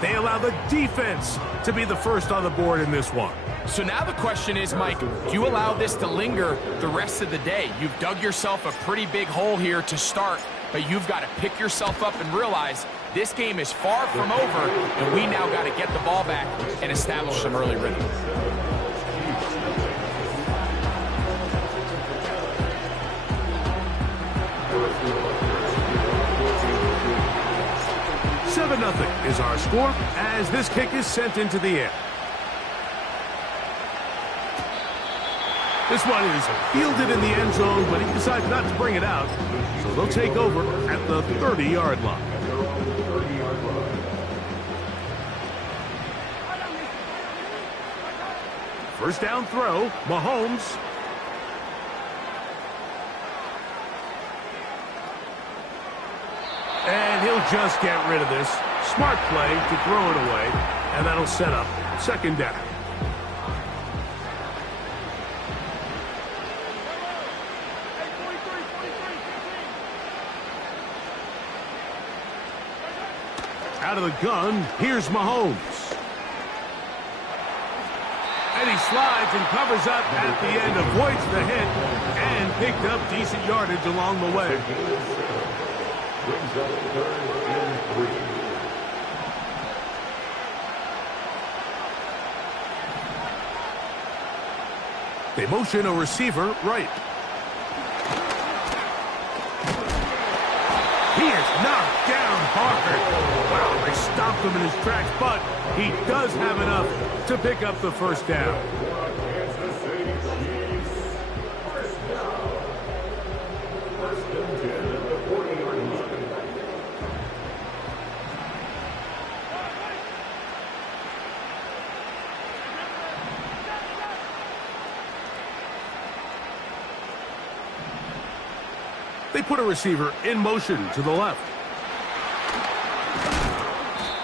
They allow the defense to be the first on the board in this one. So now the question is, Mike, do you allow this to linger the rest of the day? You've dug yourself a pretty big hole here to start, but you've got to pick yourself up and realize this game is far from over, and we now got to get the ball back and establish some early rhythm. Nothing is our score as this kick is sent into the air. This one is fielded in the end zone, but he decides not to bring it out. So they'll take over at the 30-yard line. First down throw, Mahomes. And he'll just get rid of this. Smart play to throw it away, and that'll set up second down. Out of the gun, here's Mahomes. And he slides and covers up at the end, avoids the hit, and picked up decent yardage along the way. Brings up 3rd and 3. They motion a receiver right. He is knocked down hard. Wow, they stopped him in his tracks, but he does have enough to pick up the first down. They put a receiver in motion to the left.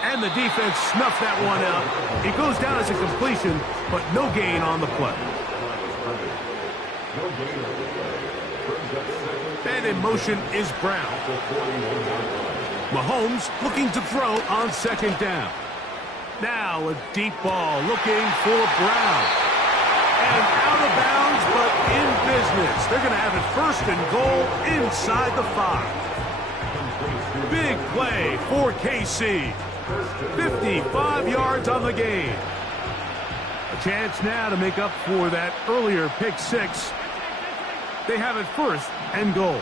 And the defense snuffed that one out. It goes down as a completion, but no gain on the play. And in motion is Brown. Mahomes looking to throw on second down. Now a deep ball looking for Brown. And out of bounds, but in business. They're going to have it 1st and goal inside the 5. Big play for KC. 55 yards on the game. A chance now to make up for that earlier pick 6. They have it 1st and goal.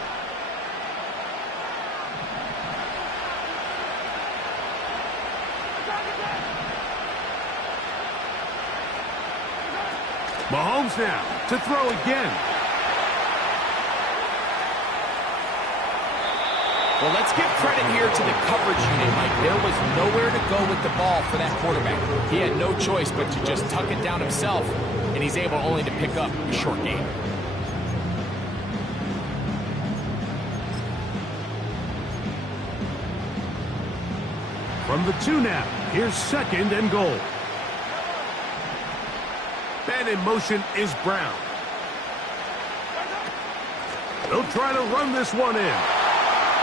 Mahomes now to throw again. Well, let's give credit here to the coverage unit, Mike. There was nowhere to go with the ball for that quarterback. He had no choice but to just tuck it down himself, and he's able only to pick up a short gain. From the 2 now, here's 2nd and goal. And in motion is Brown. They'll try to run this one in.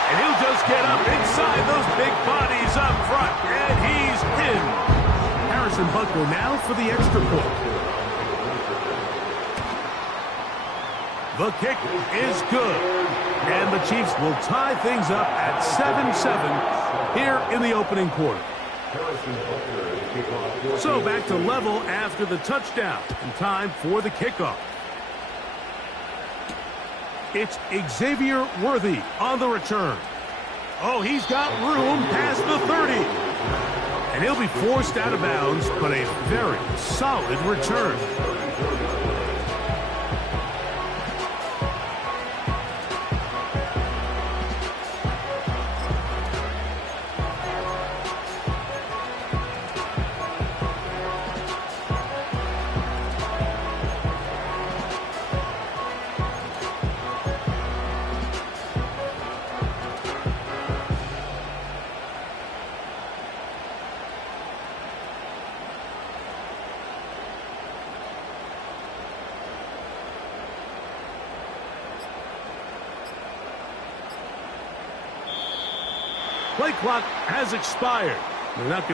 And he'll just get up inside those big bodies up front. And he's in. Harrison Butker now for the extra point. The kick is good. And the Chiefs will tie things up at 7-7 here in the opening quarter. So back to level after the touchdown. And time for the kickoff. It's Xavier Worthy on the return. Oh, he's got room past the 30. And he'll be forced out of bounds, but a very solid return. Play clock has expired. They're not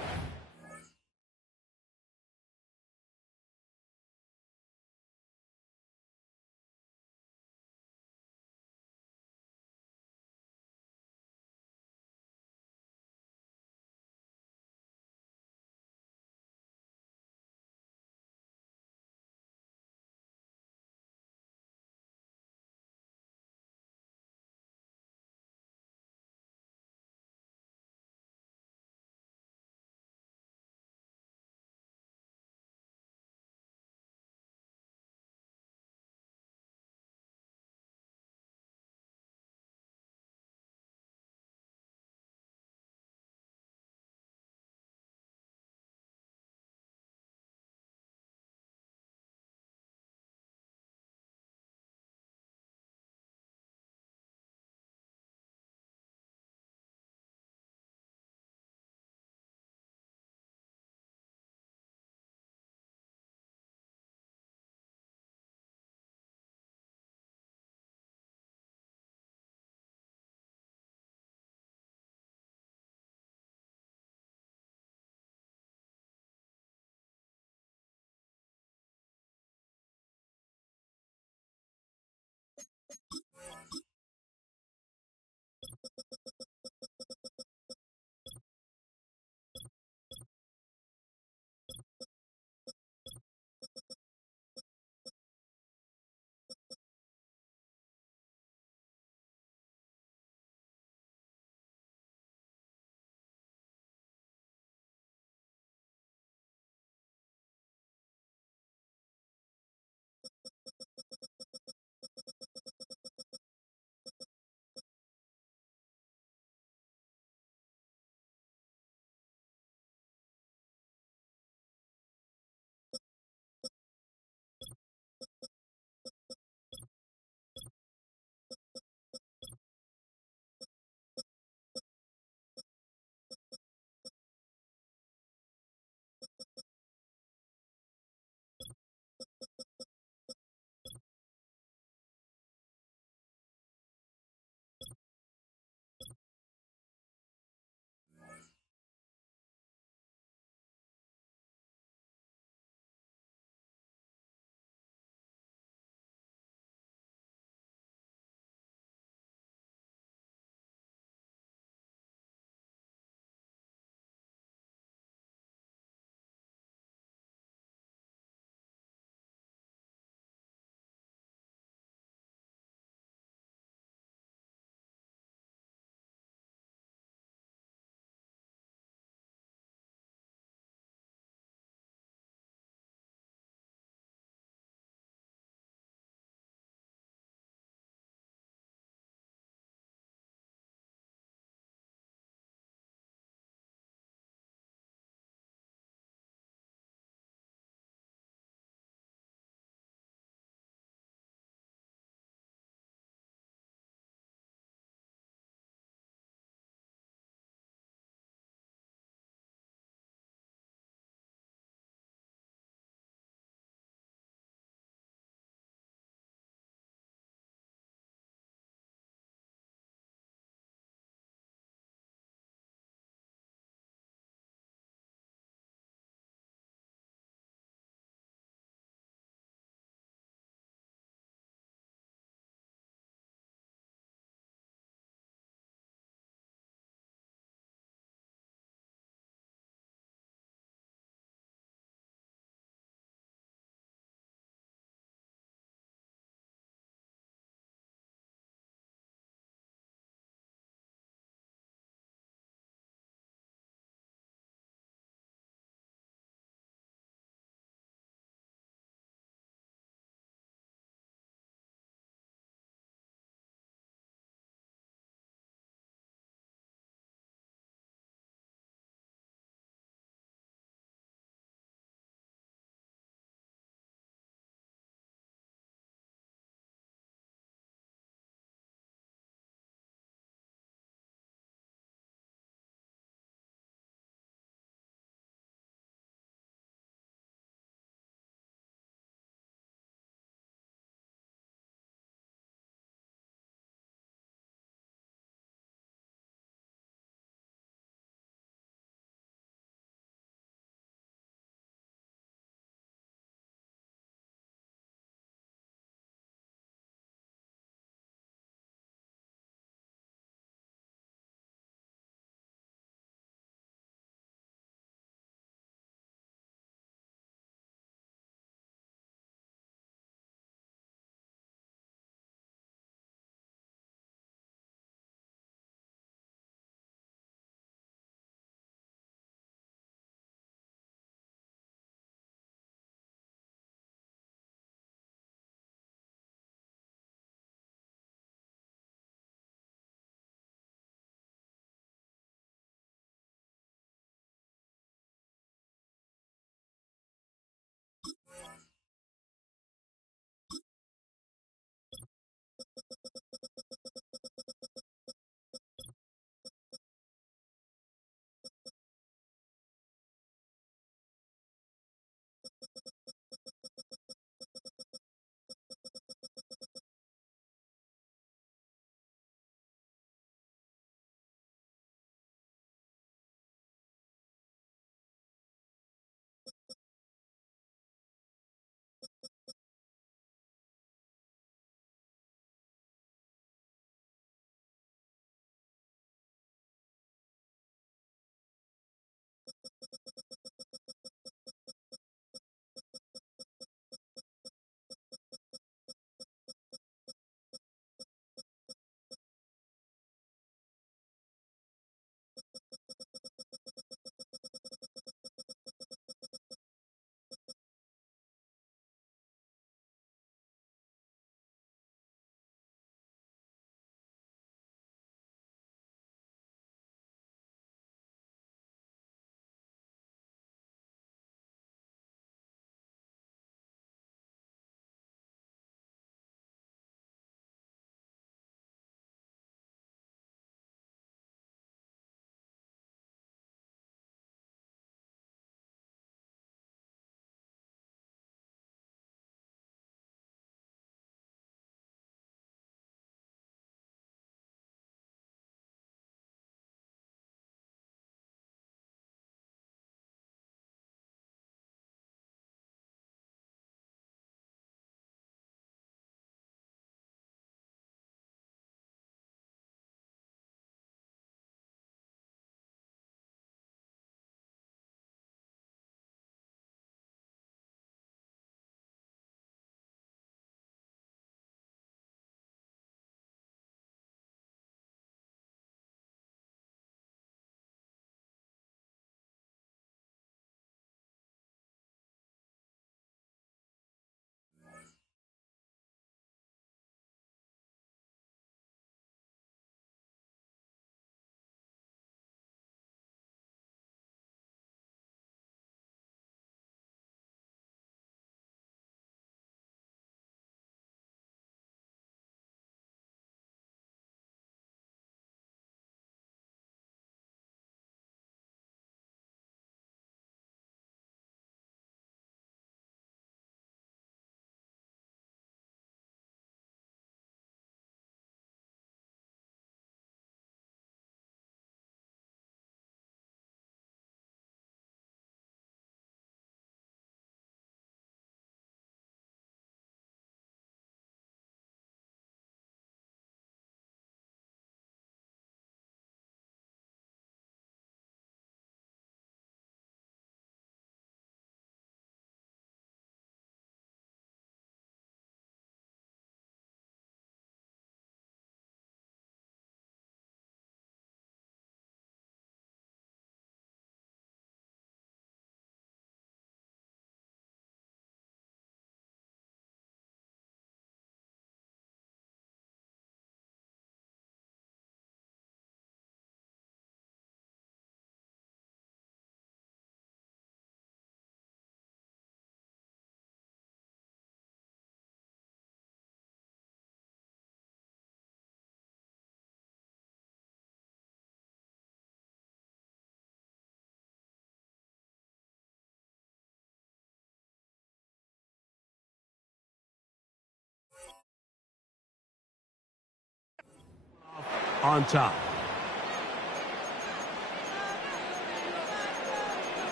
on top.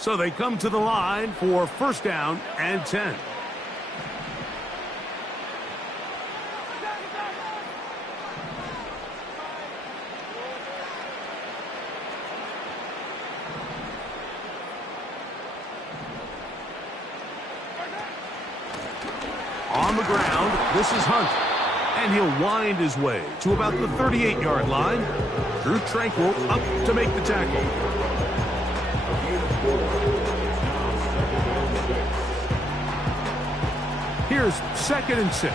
So they come to the line for first down and 10. On the ground, this is Hunt. And he'll wind his way to about the 38-yard line. Drew Tranquill up to make the tackle. Here's 2nd and 6.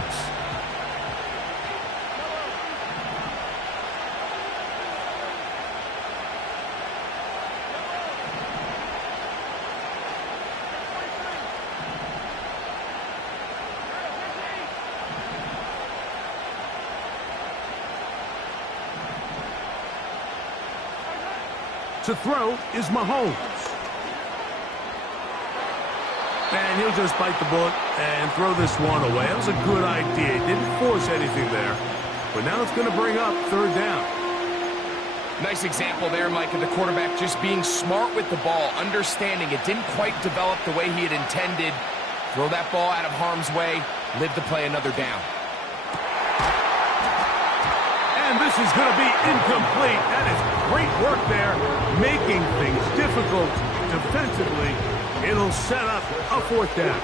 To throw is Mahomes. And he'll just bite the bullet and throw this one away. That was a good idea. He didn't force anything there. But now it's going to bring up 3rd down. Nice example there, Mike, of the quarterback just being smart with the ball, understanding it didn't quite develop the way he had intended. Throw that ball out of harm's way, live to play another down. And this is going to be incomplete. That is great work there, making things difficult defensively. It'll set up a 4th down.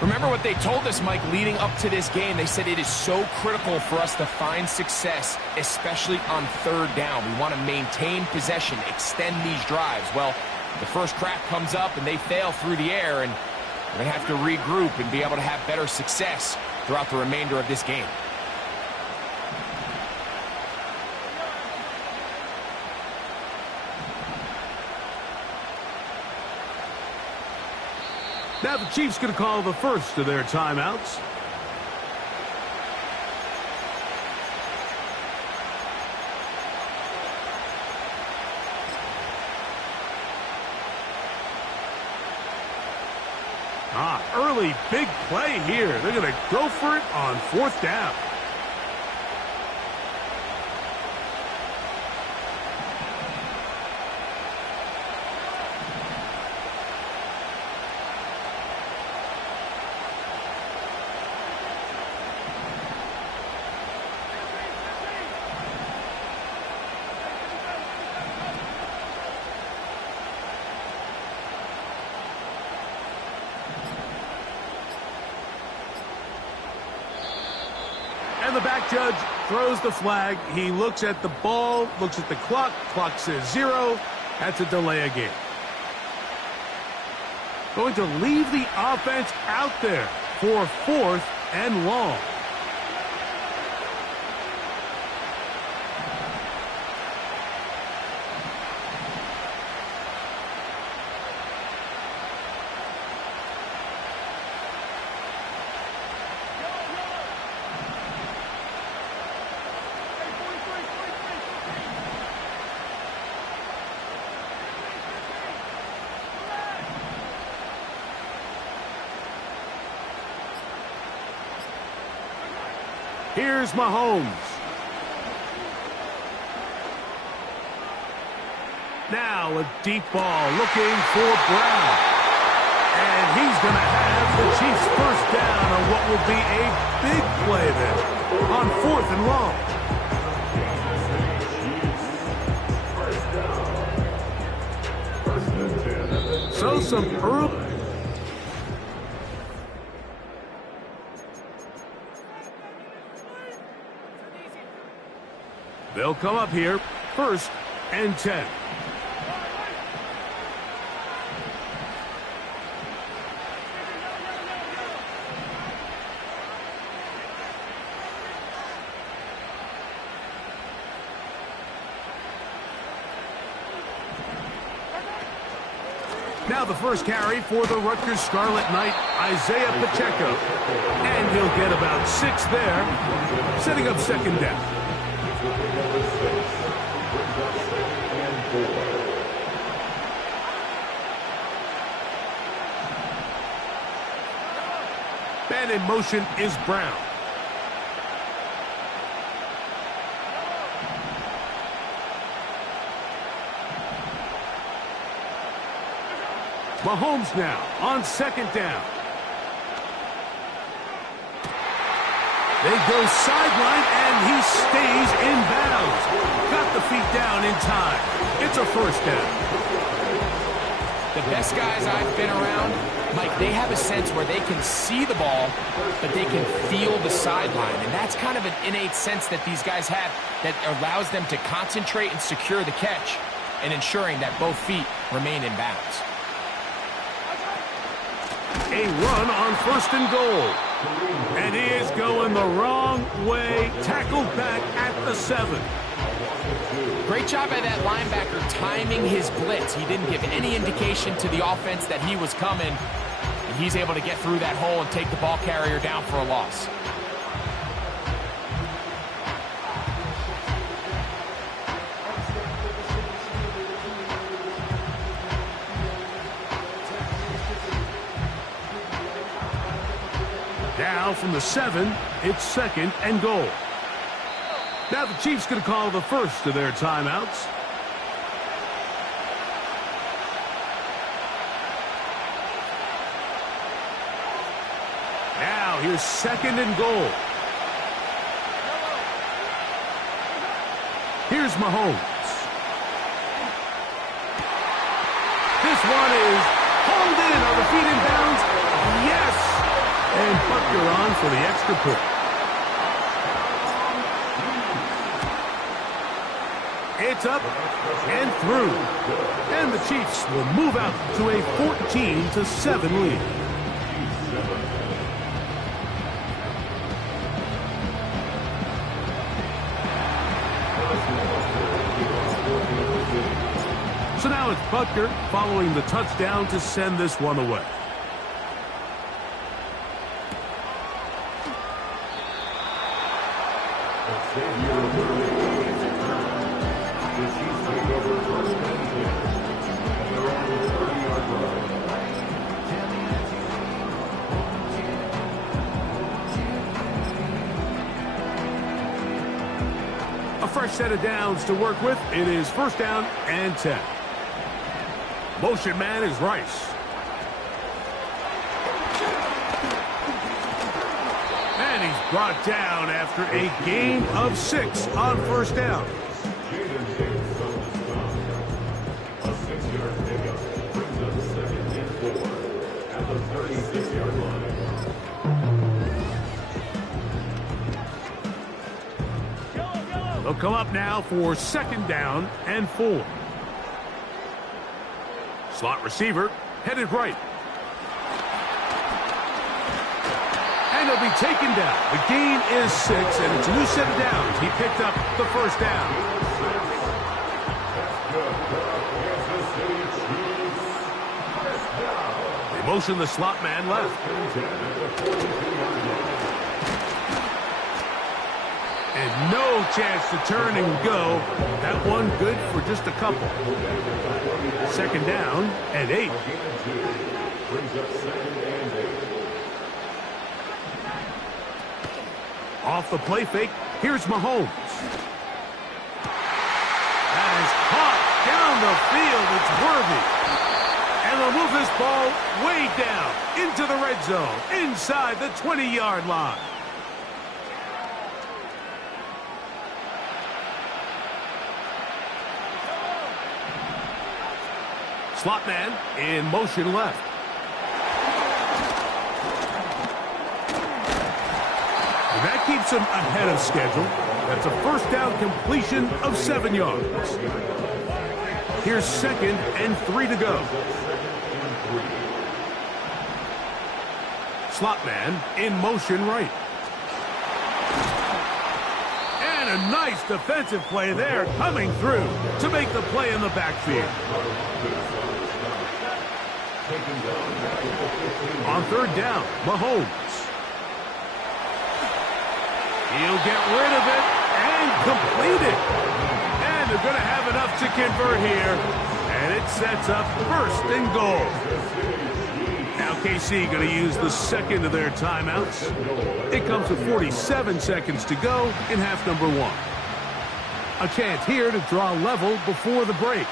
Remember what they told us, Mike, leading up to this game. They said it is so critical for us to find success, especially on 3rd down. We want to maintain possession, extend these drives. Well, the first crack comes up and they fail through the air, and they have to regroup and be able to have better success throughout the remainder of this game. Now the Chiefs going to call the first of their timeouts. Early big play here. They're going to go for it on 4th down. And the back judge throws the flag. He looks at the ball, looks at the clock. Clock says 0. That's a delay of game. Going to leave the offense out there for 4th and long. Here's Mahomes. Now a deep ball looking for Brown. And he's going to have the Chiefs first down on what will be a big play there on 4th and long. So some early... They'll come up here, 1st and 10. Now the first carry for the Rutgers Scarlet Knight, Isaiah Pacheco. And he'll get about 6 there, setting up second down. And in motion is Brown. Mahomes now on second down. They go sideline, and he stays in bounds. Got the feet down in time. It's a first down. The best guys I've been around, Mike, they have a sense where they can see the ball, but they can feel the sideline. And that's kind of an innate sense that these guys have that allows them to concentrate and secure the catch and ensuring that both feet remain in bounds. A run on first and goal. And he is going the wrong way. Tackled back at the 7. Great job by that linebacker timing his blitz. He didn't give any indication to the offense that he was coming. And he's able to get through that hole and take the ball carrier down for a loss. Now from the 7, it's second and goal. Now the Chiefs going to call the first of their timeouts. Now here's second and goal. Here's Mahomes. This one is hauled in. Are the feet in bounds? Yes! And Butker on for the extra point. It's up and through. And the Chiefs will move out to a 14-7 lead. So now it's Butker following the touchdown to send this one away. A fresh set of downs to work with. It is first down and 10. Motion man is Rice. And he's brought down after a gain of 6 on first down. A 6-yard pickup brings up second and 4 at the 36-yard line. They'll come up now for second down and 4. Slot receiver headed right. And he'll be taken down. The gain is 6, and it's a new set of downs. He picked up the first down. They motion the slot man left. And no chance to turn and go. That one good for just a couple. Second down and 8. Off the play fake, here's Mahomes. That is caught down the field. It's Worthy. And they'll move this ball way down into the red zone, inside the 20-yard line. Slot man in motion left. And that keeps him ahead of schedule. That's a first down completion of 7 yards. Here's second and 3 to go. Slot man in motion right. And a nice defensive play there coming through to make the play in the backfield. On third down, Mahomes. He'll get rid of it and complete it. And they're going to have enough to convert here. And it sets up first and goal. Now KC going to use the second of their timeouts. It comes with 47 seconds to go in half number one. A chance here to draw level before the break.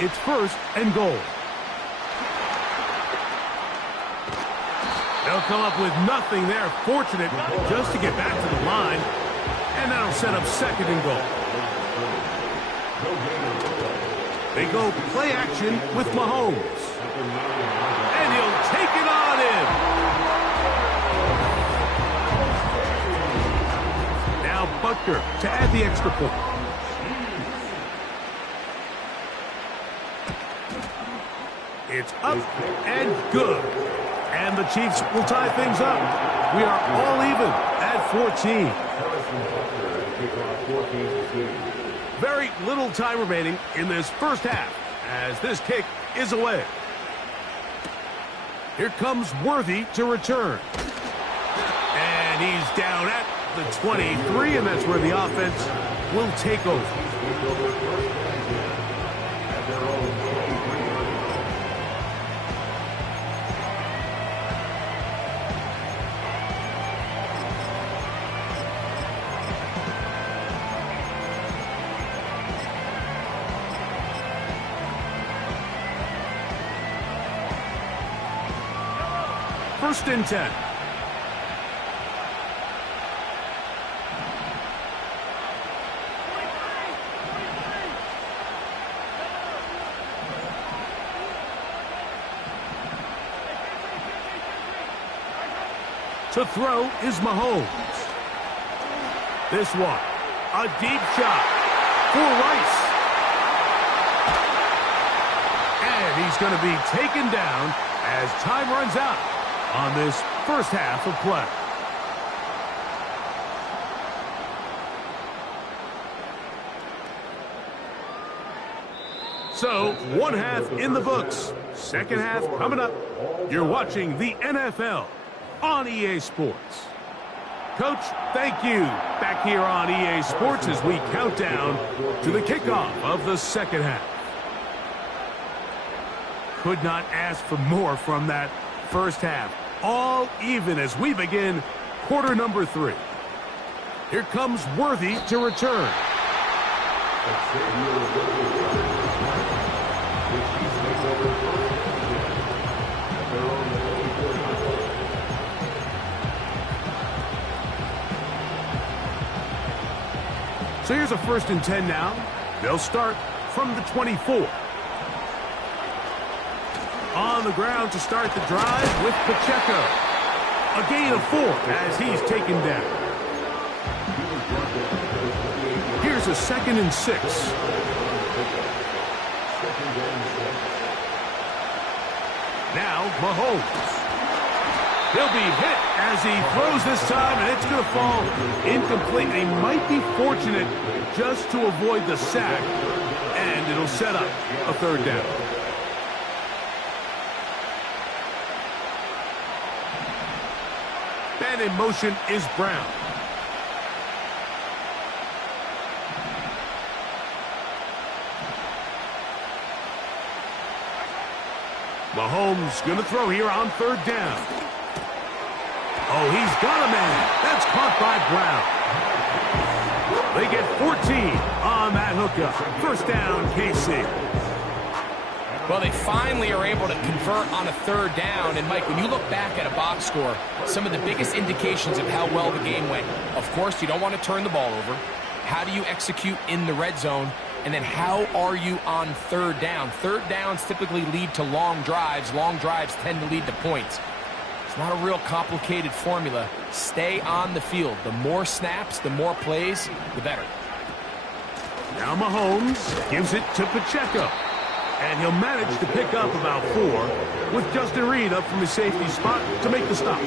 It's first and goal. They'll come up with nothing there. Fortunate just to get back to the line. And that'll set up second and goal. They go play action with Mahomes. And he'll take it on in. Now Butker to add the extra point. It's up and good. And the Chiefs will tie things up. We are all even at 14. Very little time remaining in this first half as this kick is away. Here comes Worthy to return. And he's down at the 23, and that's where the offense will take over. First and 10. To throw is Mahomes. This one, a deep shot for Rice. And he's going to be taken down as time runs out on this first half of play. So, one half in the books. Second half coming up. You're watching the NFL on EA Sports. Coach, thank you. Back here on EA Sports as we count down to the kickoff of the second half. Could not ask for more from that first half. All even as we begin quarter number 3. Here comes Worthy to return. So here's a first and 10 now. They'll start from the 24. On the ground to start the drive with Pacheco. A gain of 4 as he's taken down. Here's a second and 6. Now Mahomes. He'll be hit as he throws this time, and it's going to fall incomplete. They might be fortunate just to avoid the sack, and it'll set up a third down. And in motion is Brown. Mahomes going to throw here on third down. Oh, he's got a man. That's caught by Brown. They get 14 on that hookup. First down, KC. Well, they finally are able to convert on a third down. And, Mike, when you look back at a box score, some of the biggest indications of how well the game went, of course, you don't want to turn the ball over. How do you execute in the red zone? And then how are you on third down? Third downs typically lead to long drives. Long drives tend to lead to points. It's not a real complicated formula. Stay on the field. The more snaps, the more plays, the better. Now Mahomes gives it to Pacheco. And he'll manage to pick up about 4 with Justin Reed up from his safety spot to make the stop.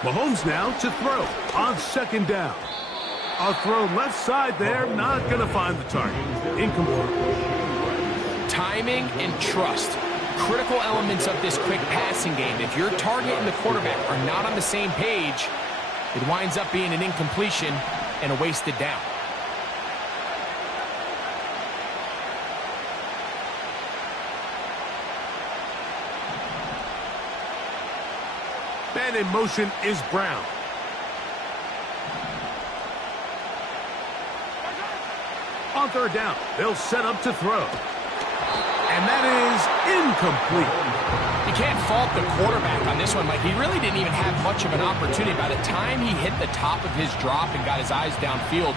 Mahomes now to throw on second down. A throw left side there, not going to find the target. Incomplete. Timing and trust, critical elements of this quick passing game. If your target and the quarterback are not on the same page, it winds up being an incompletion and a wasted down. Man in motion is Brown. On third down, they'll set up to throw. And that is incomplete. You can't fault the quarterback on this one, Mike. He really didn't even have much of an opportunity. By the time he hit the top of his drop and got his eyes downfield,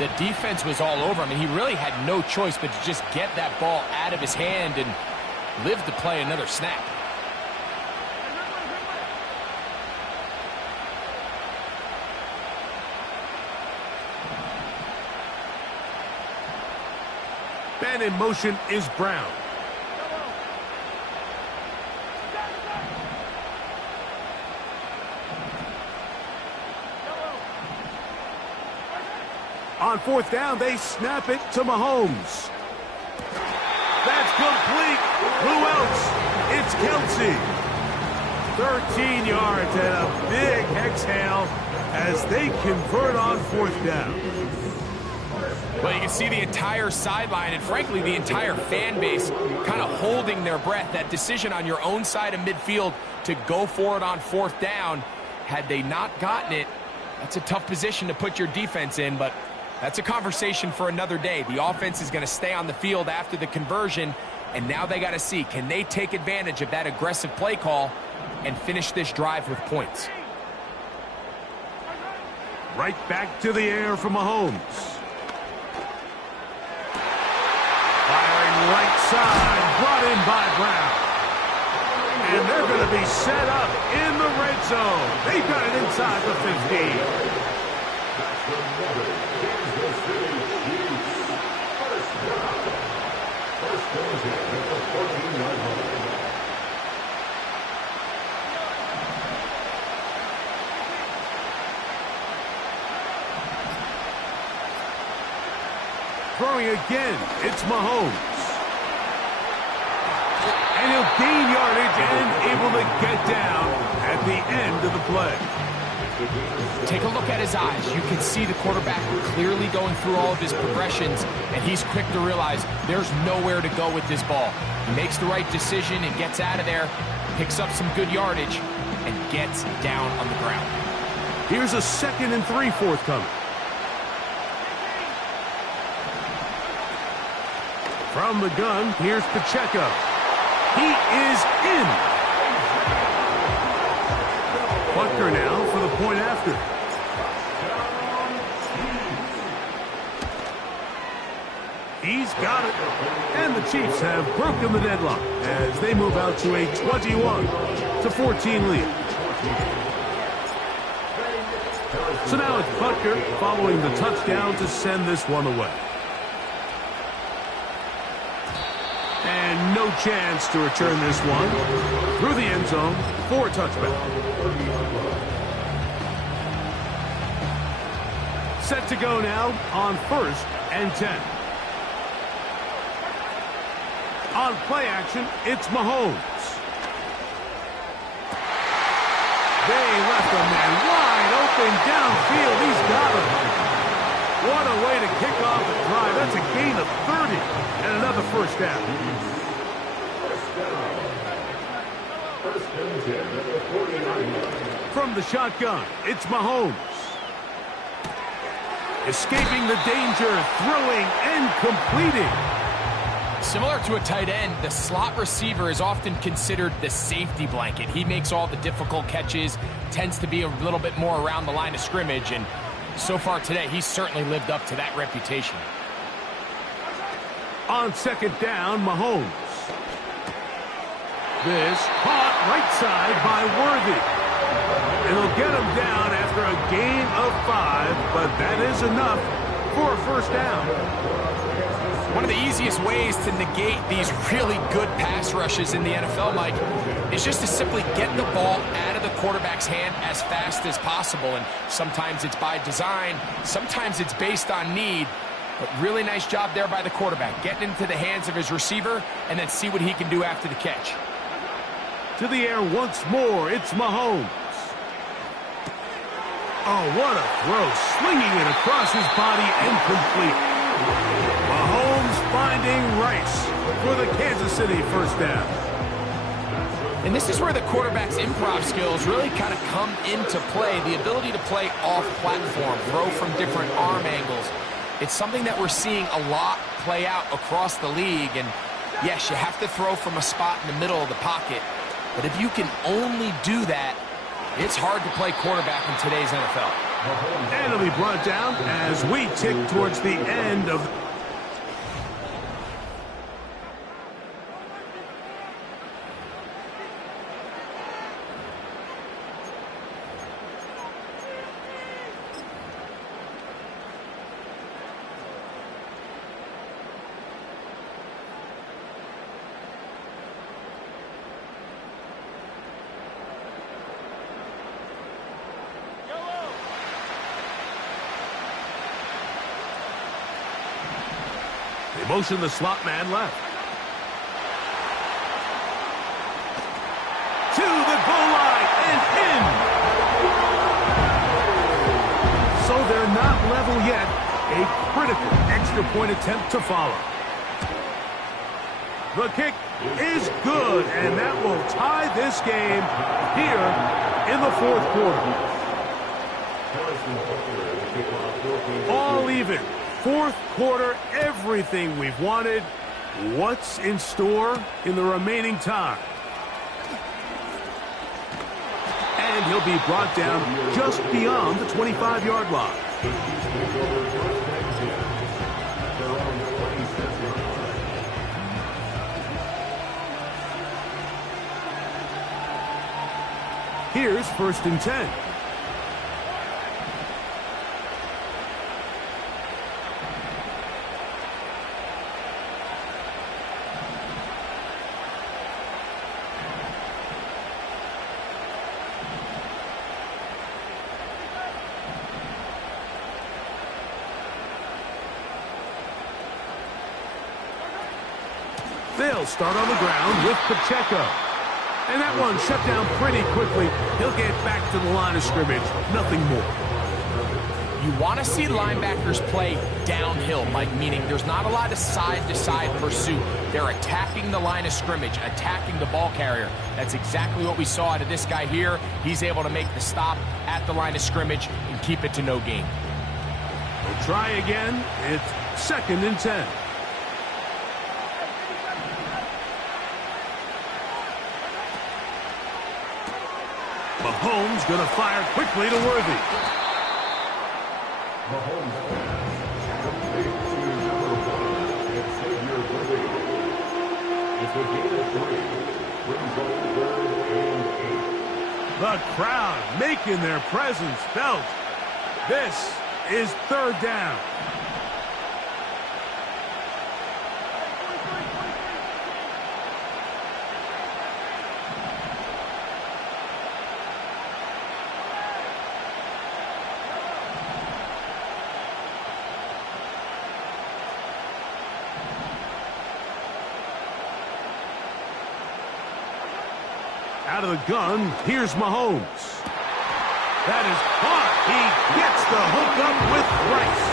the defense was all over him. And he really had no choice but to just get that ball out of his hand and live to play another snap. Man in motion is Brown. On fourth down, they snap it to Mahomes. That's complete. Who else? It's Kelce. 13 yards and a big exhale as they convert on fourth down. Well, you can see the entire sideline and, frankly, the entire fan base kind of holding their breath. That decision on your own side of midfield to go for it on fourth down, had they not gotten it, that's a tough position to put your defense in, but that's a conversation for another day. The offense is going to stay on the field after the conversion, and now they got to see, can they take advantage of that aggressive play call and finish this drive with points? Right back to the air for Mahomes. Firing right side, brought in by Brown. And they're going to be set up in the red zone. They've got it inside the 15. Throwing again, it's Mahomes. And he'll gain yardage and able to get down at the end of the play. Take a look at his eyes. You can see the quarterback clearly going through all of his progressions, and he's quick to realize there's nowhere to go with this ball. He makes the right decision and gets out of there, picks up some good yardage, and gets down on the ground. Here's a 2nd and 3 forthcoming. From the gun, here's Pacheco. He is in. Butker now for the point after. He's got it. And the Chiefs have broken the deadlock as they move out to a 21-14 lead. So now it's Butker following the touchdown to send this one away. And no chance to return this one through the end zone for a touchback. Set to go now on 1st and 10. On play action, it's Mahomes. They left a man wide open downfield. He's got him. What a way to kick off the drive. That's a gain of 30 and another first down. From the shotgun, it's Mahomes. Escaping the danger, throwing and completing. Similar to a tight end, the slot receiver is often considered the safety blanket. He makes all the difficult catches, tends to be a little bit more around the line of scrimmage, and so far today, he's certainly lived up to that reputation. On 2nd down, Mahomes. This caught right side by Worthy. It'll get him down after a gain of 5, but that is enough for a first down. One of the easiest ways to negate these really good pass rushes in the NFL, Mike, is just to simply get the ball out of the quarterback's hand as fast as possible. And sometimes it's by design, sometimes it's based on need. But really nice job there by the quarterback, getting into the hands of his receiver and then see what he can do after the catch. To the air once more, it's Mahomes. Oh, what a throw, slinging it across his body and complete. Mahomes finding Rice for the Kansas City first down. And this is where the quarterback's improv skills really kind of come into play. The ability to play off-platform, throw from different arm angles. It's something that we're seeing a lot play out across the league. And yes, you have to throw from a spot in the middle of the pocket. But if you can only do that, it's hard to play quarterback in today's NFL. And it'll be brought down as we tick towards the end of... They motion the slot man left. To the goal line and in. So they're not level yet. A critical extra point attempt to follow. The kick is good, and that will tie this game here in the fourth quarter. All even. Fourth quarter, everything we've wanted. What's in store in the remaining time? And he'll be brought down just beyond the 25-yard line. Here's 1st and 10. They'll start on the ground with Pacheco. And that one shut down pretty quickly. He'll get back to the line of scrimmage. Nothing more. You want to see linebackers play downhill, Mike, meaning there's not a lot of side-to-side pursuit. They're attacking the line of scrimmage, attacking the ball carrier. That's exactly what we saw out of this guy here. He's able to make the stop at the line of scrimmage and keep it to no gain. We'll try again. It's 2nd and 10. Mahomes going to fire quickly to Worthy. The crowd making their presence felt. This is 3rd down. Out of the gun, here's Mahomes. That is caught. He gets the hook up with Rice.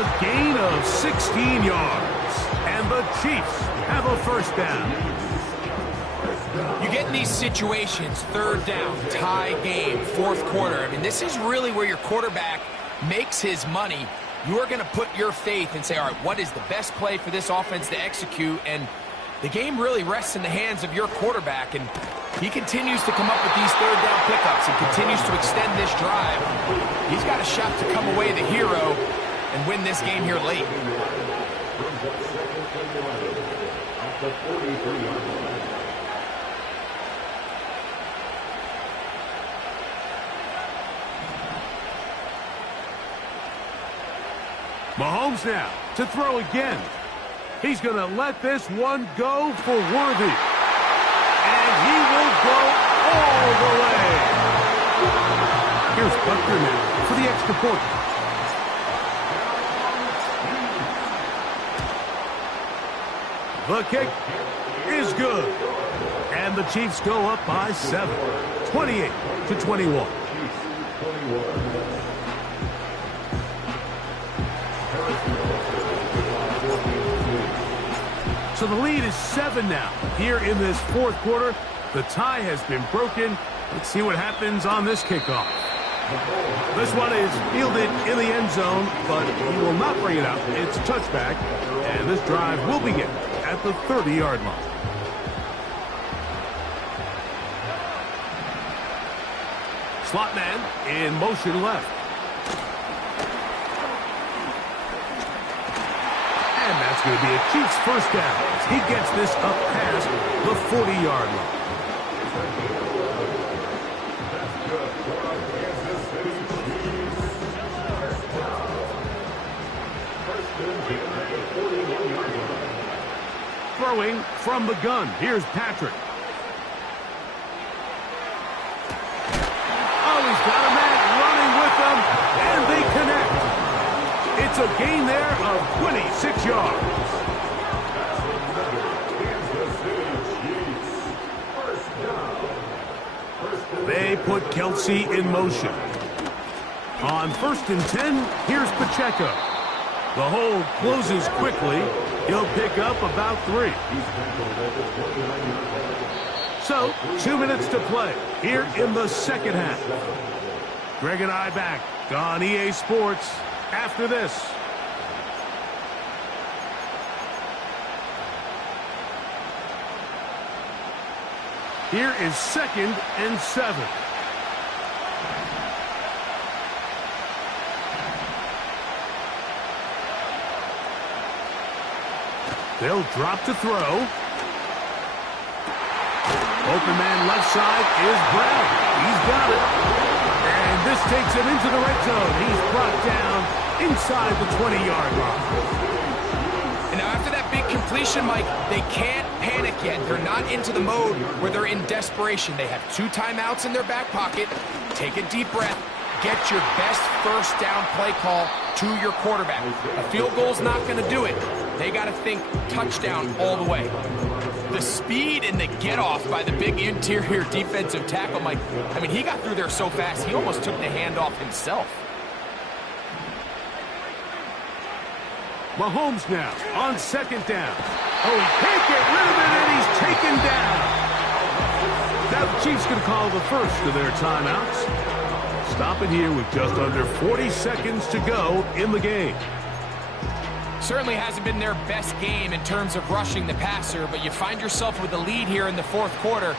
A gain of 16 yards. And the Chiefs have a first down. You get in these situations, 3rd down, tie game, 4th quarter. I mean, this is really where your quarterback makes his money. You are going to put your faith and say, all right, what is the best play for this offense to execute? And the game really rests in the hands of your quarterback, and he continues to come up with these 3rd down pickups and continues to extend this drive. He's got a shot to come away the hero and win this game here late. Mahomes now to throw again. He's going to let this one go for Worthy. And he will go all the way. Here's Butker now for the extra point. The kick is good. And the Chiefs go up by 7, 28-21. So the lead is 7 now. Here in this fourth quarter, the tie has been broken. Let's see what happens on this kickoff. This one is fielded in the end zone, but he will not bring it out. It's a touchback, and this drive will begin at the 30-yard line. Slot man in motion left. And that's going to be a Chiefs first down as he gets this up past the 40-yard line. Throwing from the gun. Here's Patrick. Oh, he's got a man running with them, and they connect. It's a gain there of 26 yards. They put Kelsey in motion. On 1st and 10, here's Pacheco. The hole closes quickly. He'll pick up about 3. So, 2 minutes to play here in the second half. Greg and I back on EA Sports after this. Here is 2nd and 7. They'll drop to throw. Open man left side is Brown. He's got it. And this takes him into the red zone. He's brought down inside the 20-yard line. And now after that big completion, Mike, they can't panic yet. They're not into the mode where they're in desperation. They have 2 timeouts in their back pocket. Take a deep breath. Get your best first down play call to your quarterback. A field goal's not going to do it. They got to think touchdown all the way. The speed and the get-off by the big interior defensive tackle, Mike. I mean, he got through there so fast, he almost took the handoff himself. Mahomes now on 2nd down. Oh, he can't get rid of it, and he's taken down. Now the Chiefs going to call the first of their timeouts. Stop it here with just under 40 seconds to go in the game. Certainly hasn't been their best game in terms of rushing the passer, but you find yourself with a lead here in the fourth quarter.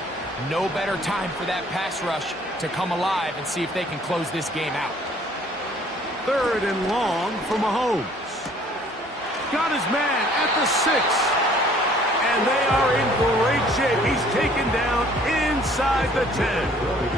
No better time for that pass rush to come alive and see if they can close this game out. 3rd and long for Mahomes. Got his man at the 6. And they are in great shape. He's taken down inside the 10.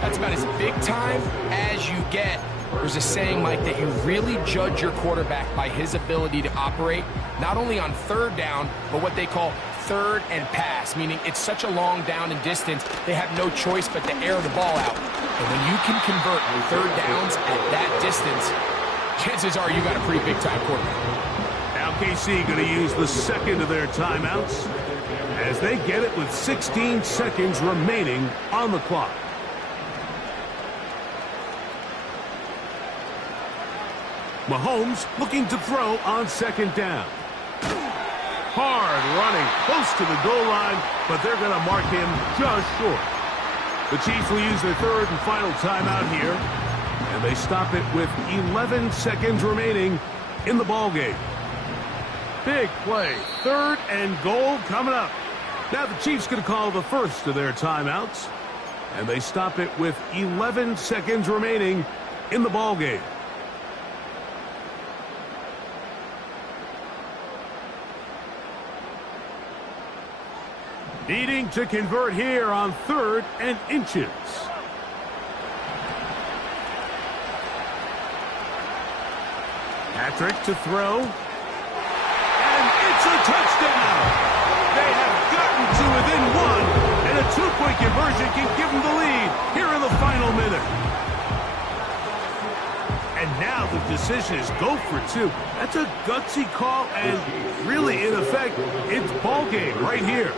That's about as big time as you get. There's a saying, Mike, that you really judge your quarterback by his ability to operate, not only on 3rd down, but what they call 3rd and pass, meaning it's such a long down and distance, they have no choice but to air the ball out. And when you can convert 3rd downs at that distance, chances are you got a pretty big-time quarterback. Now KC going to use the 2nd of their timeouts as they get it with 16 seconds remaining on the clock. Mahomes looking to throw on 2nd down. Hard running close to the goal line, but they're going to mark him just short. The Chiefs will use their 3rd and final timeout here, and they stop it with 11 seconds remaining in the ballgame. Big play, 3rd and goal coming up. Now the Chiefs going to call the first of their timeouts, and they stop it with 11 seconds remaining in the ballgame. Needing to convert here on 3rd and inches. Patrick to throw. And it's a touchdown! They have gotten to within one, and a two-point conversion can give them the lead here in the final minute. And now the decision is go for two. That's a gutsy call, and really, in effect, it's ball game right here.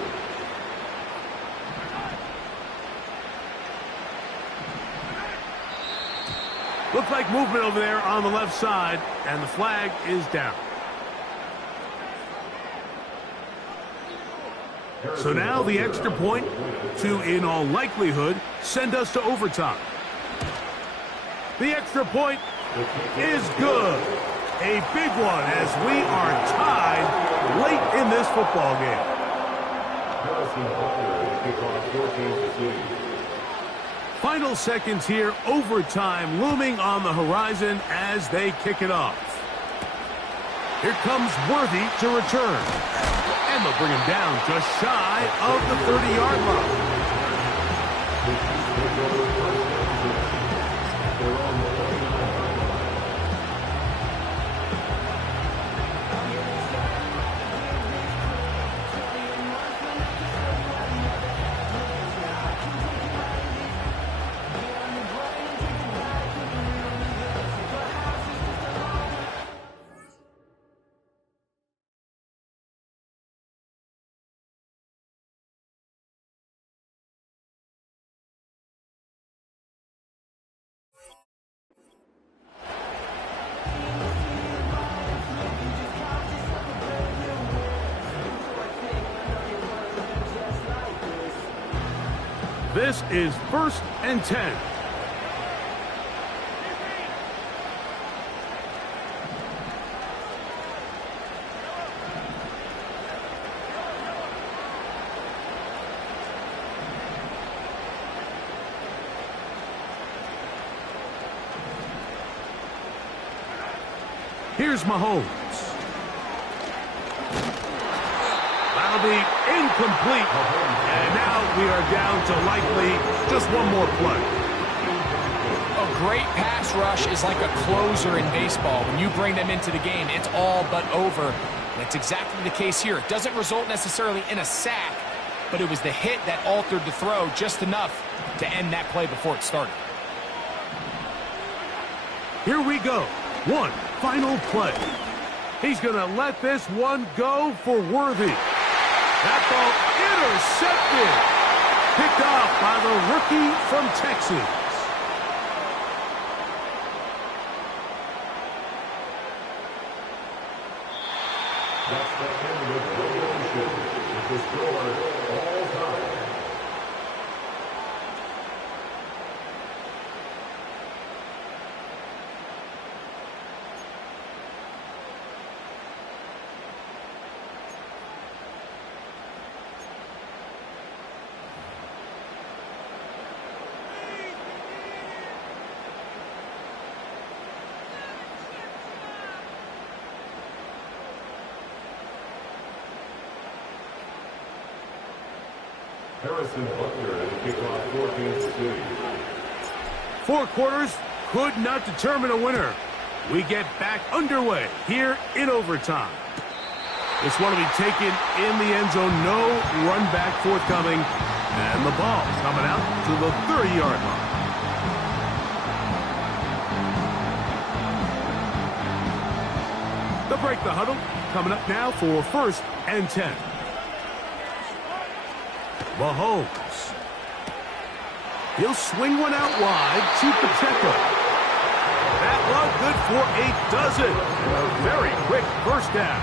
Looked like movement over there on the left side, and the flag is down. So now the extra point to, in all likelihood, send us to overtime. The extra point is good. A big one as we are tied late in this football game. Final seconds here, overtime looming on the horizon as they kick it off. Here comes Worthy to return. And they'll bring him down just shy of the 30-yard line. This is 1st and 10. Here's Mahomes. That'll be incomplete. And now we are down to likely just one more play. A great pass rush is like a closer in baseball. When you bring them into the game, it's all but over. That's exactly the case here. It doesn't result necessarily in a sack, but it was the hit that altered the throw just enough to end that play before it started. Here we go. One final play. He's going to let this one go for Worthy. That ball intercepted. Picked off by the rookie from Texas. That's the end of regulation. It's the score all time. Harrison Butler at the kickoff for Kansas City. 4 quarters could not determine a winner. We get back underway here in overtime. This one will be taken in the end zone. No run back forthcoming. And the ball coming out to the 30-yard line. They'll break the huddle. Coming up now for 1st and 10. Mahomes. He'll swing one out wide to Pacheco. That one good for a dozen. And a very quick first down.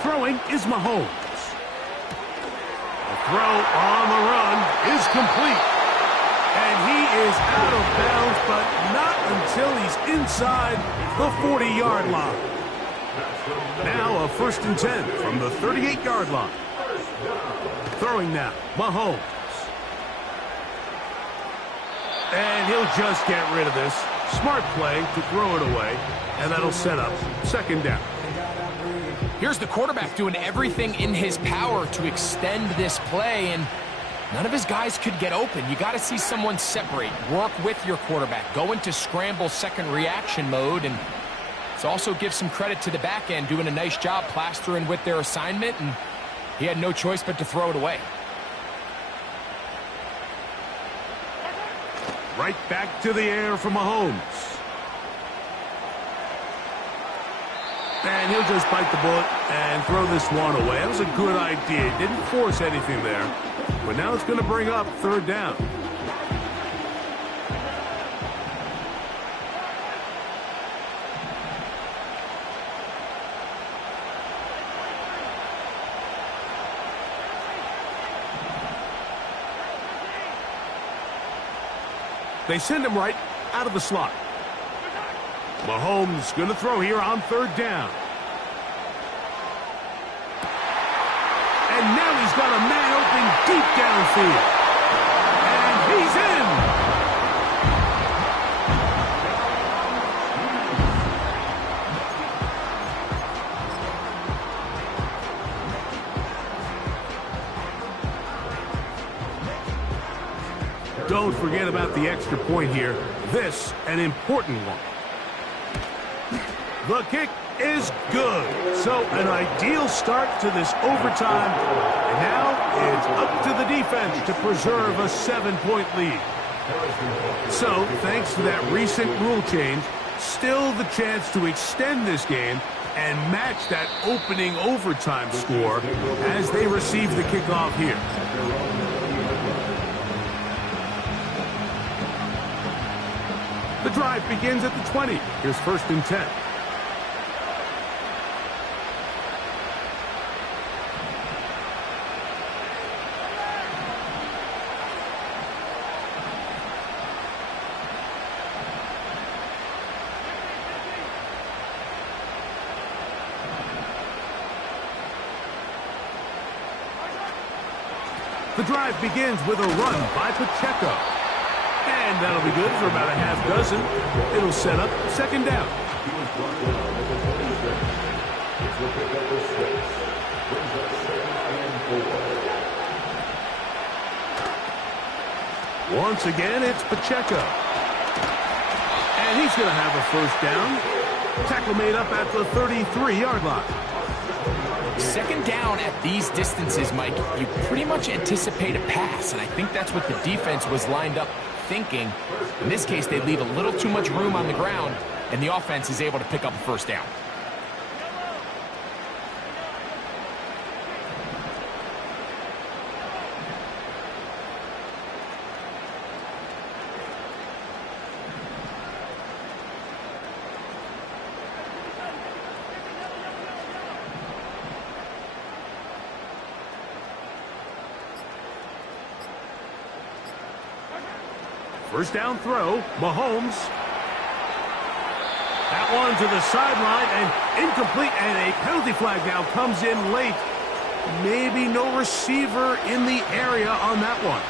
Throwing is Mahomes. The throw on the run is complete. And he is out of bounds, but not until he's inside the 40-yard line. Now a 1st and 10 from the 38-yard line. Throwing now, Mahomes. And he'll just get rid of this. Smart play to throw it away, and that'll set up 2nd down. Here's the quarterback doing everything in his power to extend this play, and None of his guys could get open. You got to see someone separate, work with your quarterback, go into scramble second reaction mode, and it's also give some credit to the back end doing a nice job plastering with their assignment, and he had no choice but to throw it away. Right back to the air for Mahomes. And he'll just bite the bullet and throw this one away. That was a good idea. Didn't force anything there. But now it's going to bring up third down. They send him right out of the slot. Mahomes going to throw here on third down. And now he's got a man open deep downfield. And he's in. Don't forget about the extra point here. This, an important one. The kick is good. So an ideal start to this overtime. And now it's up to the defense to preserve a 7-point lead. So thanks to that recent rule change, still the chance to extend this game and match that opening overtime score as they receive the kickoff here. The drive begins at the 20. Here's 1st and 10. The drive begins with a run by Pacheco. And that'll be good for about a half dozen. It'll set up 2nd down. Once again, it's Pacheco. And he's going to have a 1st down. Tackle made up at the 33-yard line. 2nd down at these distances, Mike, you pretty much anticipate a pass, and I think that's what the defense was lined up thinking. In this case, they leave a little too much room on the ground, and the offense is able to pick up a 1st down. First down throw, Mahomes. That one to the sideline and incomplete, and a penalty flag now comes in late. Maybe no receiver in the area on that one.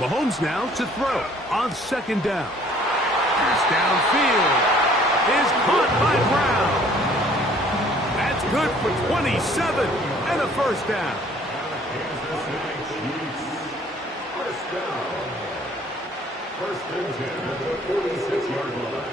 Mahomes now to throw on 2nd down. Pass downfield is caught by Brown. That's good for 27 and a 1st down. First and 10 at the 46-yard line.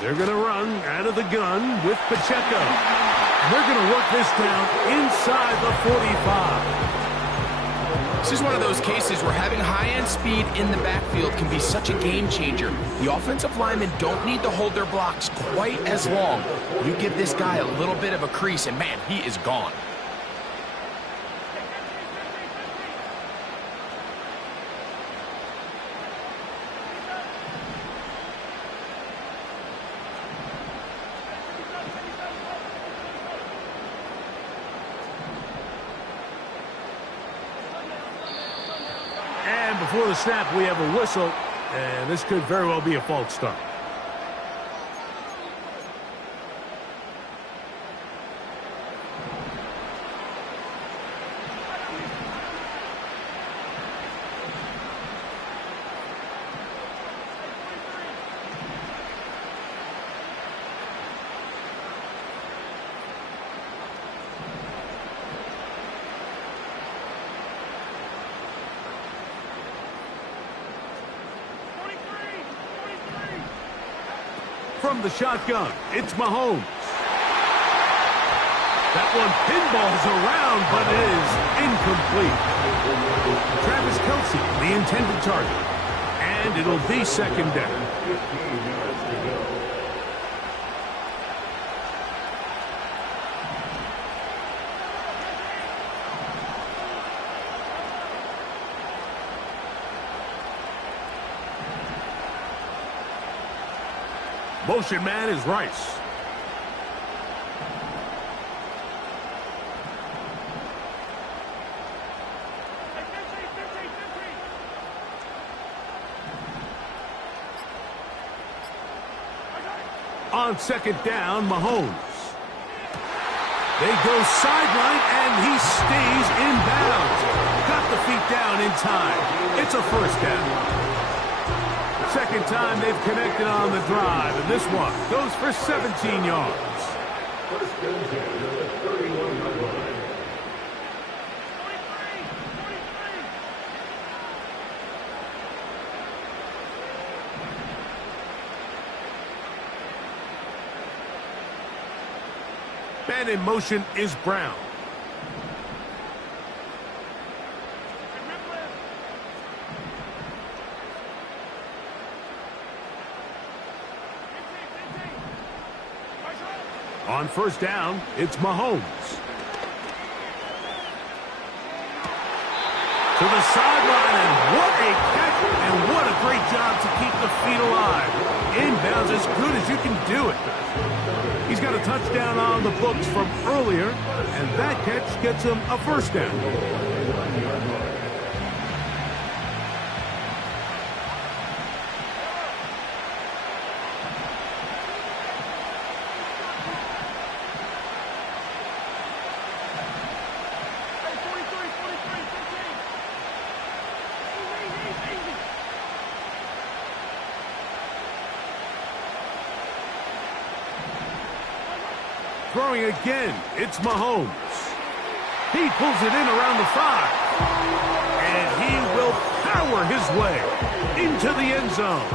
They're going to run out of the gun with Pacheco. They're going to work this down inside the 45. This is one of those cases where having high-end speed in the backfield can be such a game changer. The offensive linemen don't need to hold their blocks quite as long. You give this guy a little bit of a crease, and man, he is gone. before the snap, we have a whistle, and this could very well be a false start. From the shotgun, it's Mahomes. That one pinballs around, but it is incomplete. Travis Kelce, the intended target. And it'll be second down. 15 yards to go. Motion man is Rice. On second down, Mahomes. They go sideline, and he stays in bounds. Got the feet down in time. It's a first down. Second time they've connected on the drive, and this one goes for 17 yards. First and 10 at the 31-yard line. Man in motion is Brown. On first down, it's Mahomes. To the sideline, and what a catch, and what a great job to keep the feet alive. Inbounds as good as you can do it. He's got a touchdown on the books from earlier, and that catch gets him a first down. Throwing again, it's Mahomes. He pulls it in around the 5. And he will power his way into the end zone.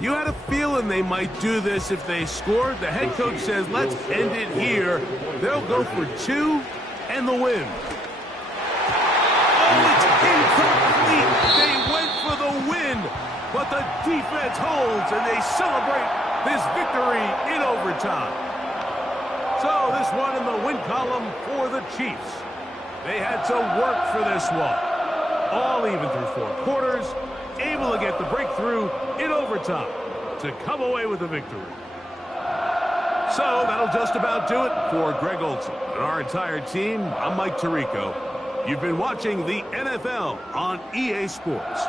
You had a feeling they might do this if they scored. The head coach says, let's end it here. They'll go for 2 and the win. Incomplete. They went for the win, but the defense holds, and they celebrate this victory in overtime. So this one in the win column for the Chiefs. They had to work for this one. All even through 4 quarters, able to get the breakthrough in overtime to come away with the victory. So that'll just about do it for Greg Olsen and our entire team. I'm Mike Tirico. You've been watching the NFL on EA Sports.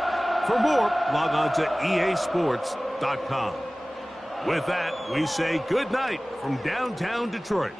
For more, log on to easports.com. With that, we say good night from downtown Detroit.